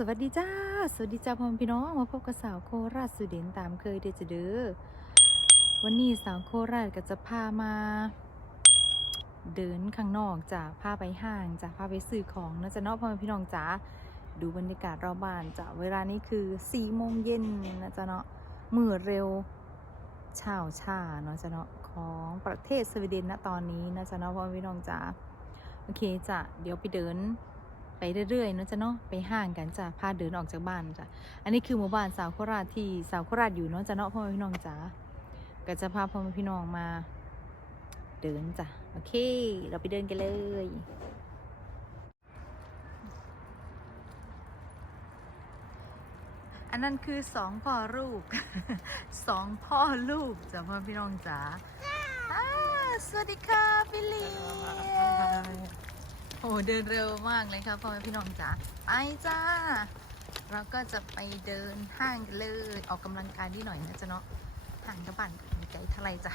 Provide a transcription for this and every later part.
สวัสดีจ้า สวัสดีจ้าพ่อแม่พี่น้อง มาพบกับสาวโคราชสุดินตามเคยเดจะเด้อ วันนี้สาวโคราชก็จะพามา เดินข้างนอกจ้ะพาไปห้างจ้ะพาไปซื้อของนะจ๊ะเนาะพ่อแม่พี่น้องจ๋าดูบรรยากาศรอบบ้านจ้ะเวลานี้คือสี่โมงเย็นนะจ๊ะเนาะมือเร็วเช้าชาเนาะจ๊ะเนาะของประเทศสวีเดนนะตอนนี้นะจ๊ะเนาะพ่อแม่พี่น้องจ๋าโอเคจ้ะเดี๋ยวไปเดิน ไปเรื่อยๆเนอะจ๊ะเนาะไปห้างกันจ้ะพาเดินออกจากบ้านจ้ะอันนี้คือหมู่บ้านสาวโคราชที่สาวโคราชอยู่เนาะจ๊ะเนาะพ่อแม่พี่น้องจ๋าก็จะพาพ่อแม่พี่น้องมา เดินจ้ะโอเค เราไปเดินกันเลยอันนั้นคือสองพ่อลูกสองพ่อลูกจ้ะพ่อพี่น้องจ๋าอ่าสวัสดีค่ะพี่เลีย โอ้เดินเร็วมากเลยครับพ่อแม่พี่น้องจ๋าไปจ้า เราก็จะไปเดินห้างกันเลยออกกำลังกายนิดหน่อยนะจ๊ะเนาะห่างกับบ้านไม่ไกลเท่าไรจ้ะ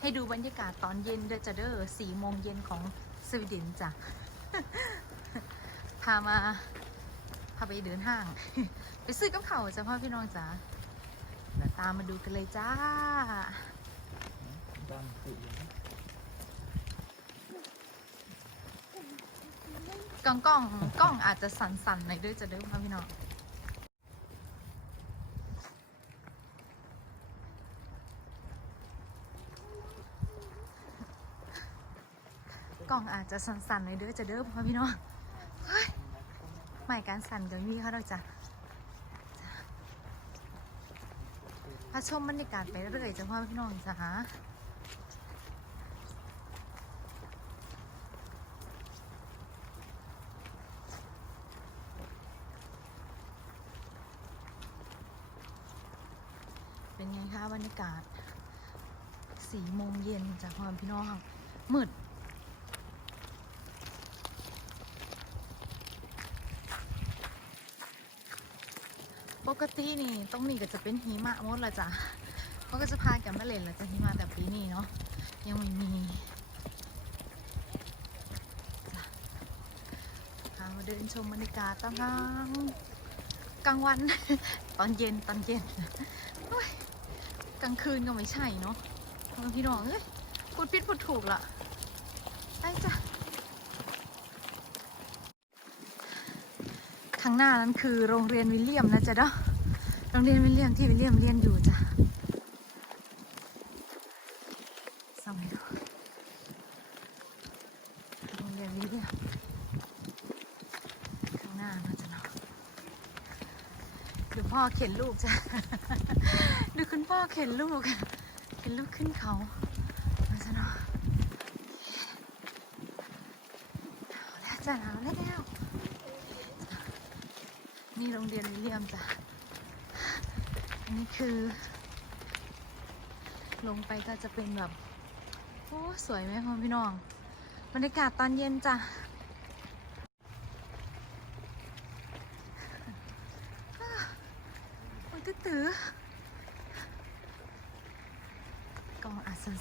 ให้ดูบรรยากาศตอนเย็นเด้อจ้ะเด้อสี่โมงเย็นของสวีเดนจ้ะพามาพาไปเดินห้าง ไปซื้อกับเขาจ้ะพ่อพี่น้องจ๋าเดี๋ยวตามมาดูกันเลยจ้าดังสุดเลยนะ กล้องกล้องกล้องอาจจะสั่นๆหน่อยด้วยจะเด้อพี่น้องกล้องอาจจะสั่นๆหน่อยเด้อจะเด้อพ่อพี่น้องเฮ้ยไม่การสั่นกับมีเขาดอกจ้ะพาชมบรรยากาศไปเรื่อยๆจ้ะพ่อพี่น้องจ้ะ เป็นไง คะบรรยากาศสี่โมงเย็นจากความพี่น้องมืดปกตินี่ต้องนี่ก็จะเป็นหิมะหมดละจ้ะเขาก็จะพากันมาเล่นละจ้ะหิมะแต่ปีนี้เนาะยังไม่มีจ้ะพามาเดินชมบรรยากาศตั้งกลางวัน ตอนเย็นตอนเย็นโอ้ย กลางคืนก็ไม่ใช่เนาะพ่อแม่พี่น้องเอ้ยพูดผิดพูดถูกละไปจ้ะข้างหน้านั้นคือโรงเรียนวิลเลียมนะจ๊ะเนาะโรงเรียนวิลเลียมที่วิลเลียมเรียนอยู่จ้ะสมัยดูโรงเรียนวิลเลียมข้างหน้านะจ๊ะเนาะ ดูพ่อเข็นลูกจ้ะ ดูคุณพ่อเข็นลูก เข็นลูกขึ้นเขามาซะเนาะแล้วจ้ะหนาวแล้วนี่โรงเรียนวิเลียมจ้ะ อันนี้คือ ลงไปก็จะเป็นแบบ โอ้ สวยไหมพ่อพี่น้อง บรรยากาศตอนเย็นจ้ะ โอ้ยตื้อๆก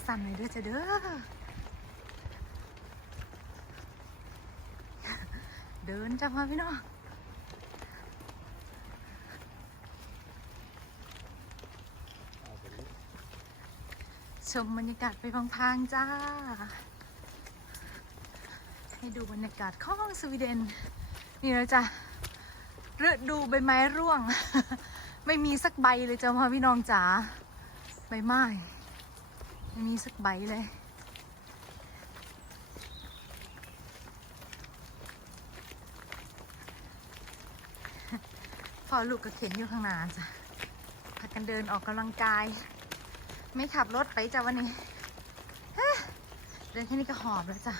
ล่องอาจสั่นๆหน่อยเด้อจ้ะเด้อ เดินจ้ะพ่อพี่น้องชมบรรยากาศไปพังๆจ้า ให้ดูบรรยากาศของสวีเดน นี่เลยจ้ะฤดูใบไม้ร่วง ไม่มีสักใบเลยจ้าพ่อพี่น้องจ๋าใบไม้ ไม่มีสักใบเลย พอลูกก็เข็นอยู่ข้างหน้าจ้ะพากันเดินออกกำลังกาย ไม่ขับรถไปจ้ะวันนี้เฮ้ยเดินแค่นี้ก็หอบแล้วจ้ะ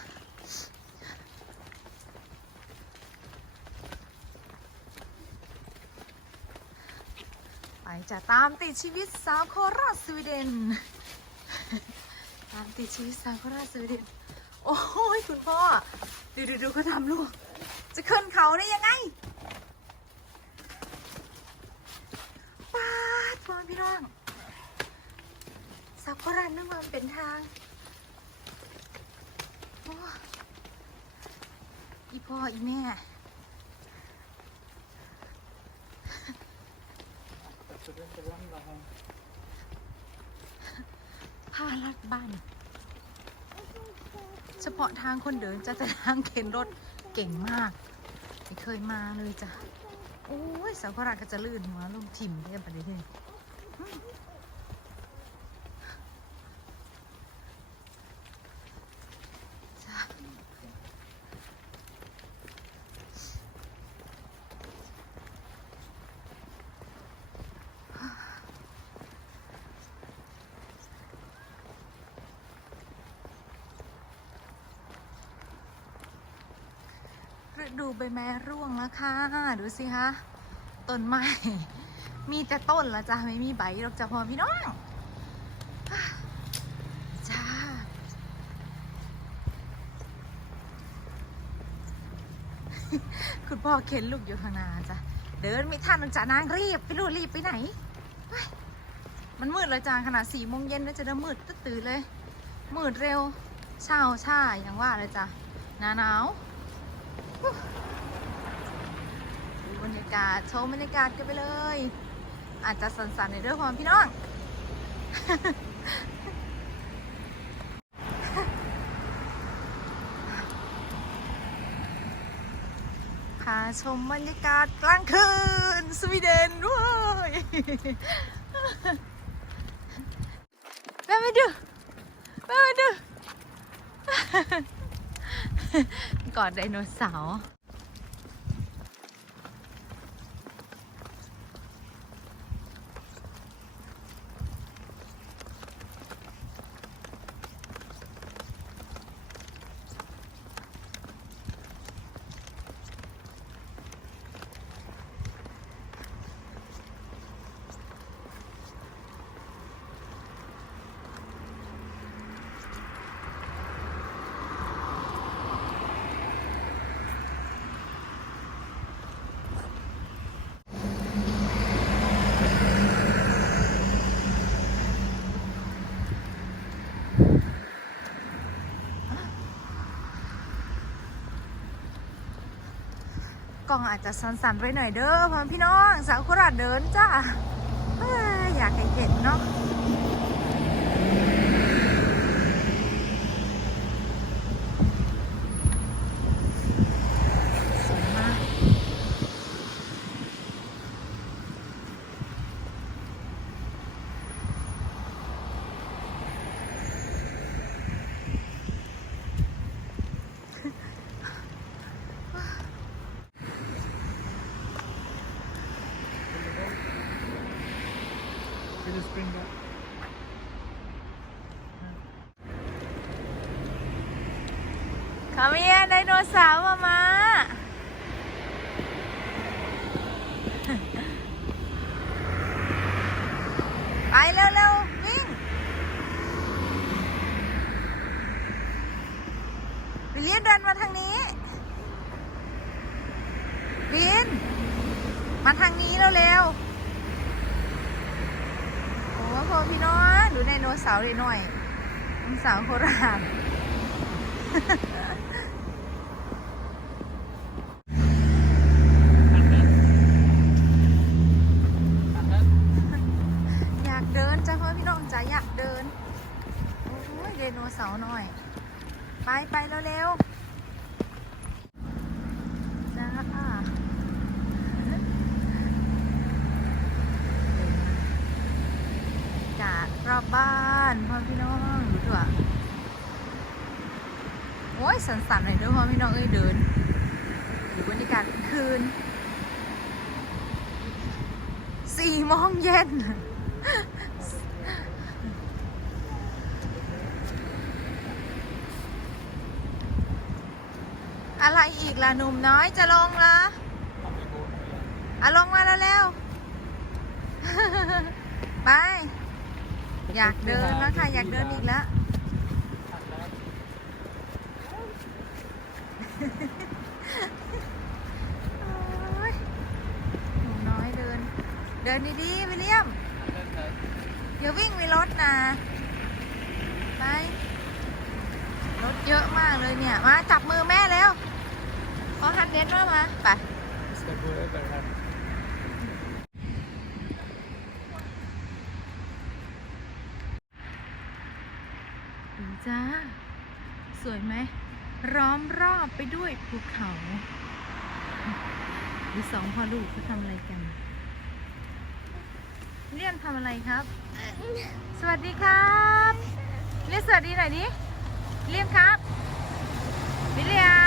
ไปจะตามติดชีวิตสาวโคราชสวีเดน ตามติดชีวิตสาวโคราชสวีเดนโอ้ยคุณพ่อ ดูดูดูเขาทำลูก จะขึ้นเขาได้ยังไงป้าดพ่อพี่น้องสาวโคราชนึกว่ามเป็นทางโอ้อีพ่ออีแม่เป็นกระลำลาย พาลัดบ้าน เฉพาะทางคนเดินจะแต่ทางเข็นรถเก่งมากไม่เคยมาเลยจ้ะ โอ้ยสาวพระราก็จะลื่นหัวลงถิ่มเรียบไปเลยทีนี้ ดูใบไม้ร่วงแล้วค่ะ ดูสิคะต้นไม้มีแต่ต้นละจ้ะไม่มีใบหรอกจ้ะพ่อพี่น้องจ้าคุณพ่อเข็นลูกอยู่ข้างหน้าจ้ะเดินไม่ทันจ้ะนางรีบไปรู้รีบไปไหน มันมืดแล้วจ้ะขนาดสี่โมงเย็นแล้วจะเริ่มมืดตื่นเลย มืดเร็วเช้าช่าอย่างว่าเลยจ้ะหนาหนาว บรรยากาศชมบรรยากาศกันไปเลย อาจจะสั่นๆในเรื่องความพี่น้อง พาชมบรรยากาศกลางคืนสวีเดนด้วยแม่มาดูแม่มาดู กอดไดโนเสาร์ กล่องอาจจะสั่นๆไปหน่อยเด้อพ่อพี่น้องสาวโคราชเดินจ้าอยากเห็นเนาะ คาเมียไดโนเสาร์มามาไปเร็วๆวิ่งวิลเลียนเดินมาทางนี้ลินมาทางนี้เร็วๆโอ้พ่อพี่น้องดูไดโนเสาร์ดิหน่อยไดโนเสาร์โคราช อยากเดินจ้ะพ่อพี่น้องจ๋าอยากเดิน โอ้ยไดโนเสาร์หน่อย ไปไปเร็วๆจ้ากาศรอบบ้านพ่อพี่น้องดูตัว โอ้ยสันๆหน่อยเด้วยพ่อพี่น้องเอ้ยเดินดูบรรยากาศคืนสี่โมงเย็นอะไรอีกล่ะหนุ่มน้อยจะลงละอะลงมาแล้วเร็วไป อยากเดินแล้วค่ะ อยากเดินอีกแล้ว เดินดีๆวิลเลียมเดี๋ยววิ่งไปรถนะไปรถเยอะมากเลยเนี่ย มาจับมือแม่เร็วขอฮันเดนว่ามาไปจ้า สวยไหมร้อมรอบไปด้วยภูเขาหรือสองพ่อลูกเขาทำอะไรกัน เลี่ยนทำอะไรครับ สวัสดีครับเรียนสวัสดีหน่อยดิเลี่ยนครับวิลเลียน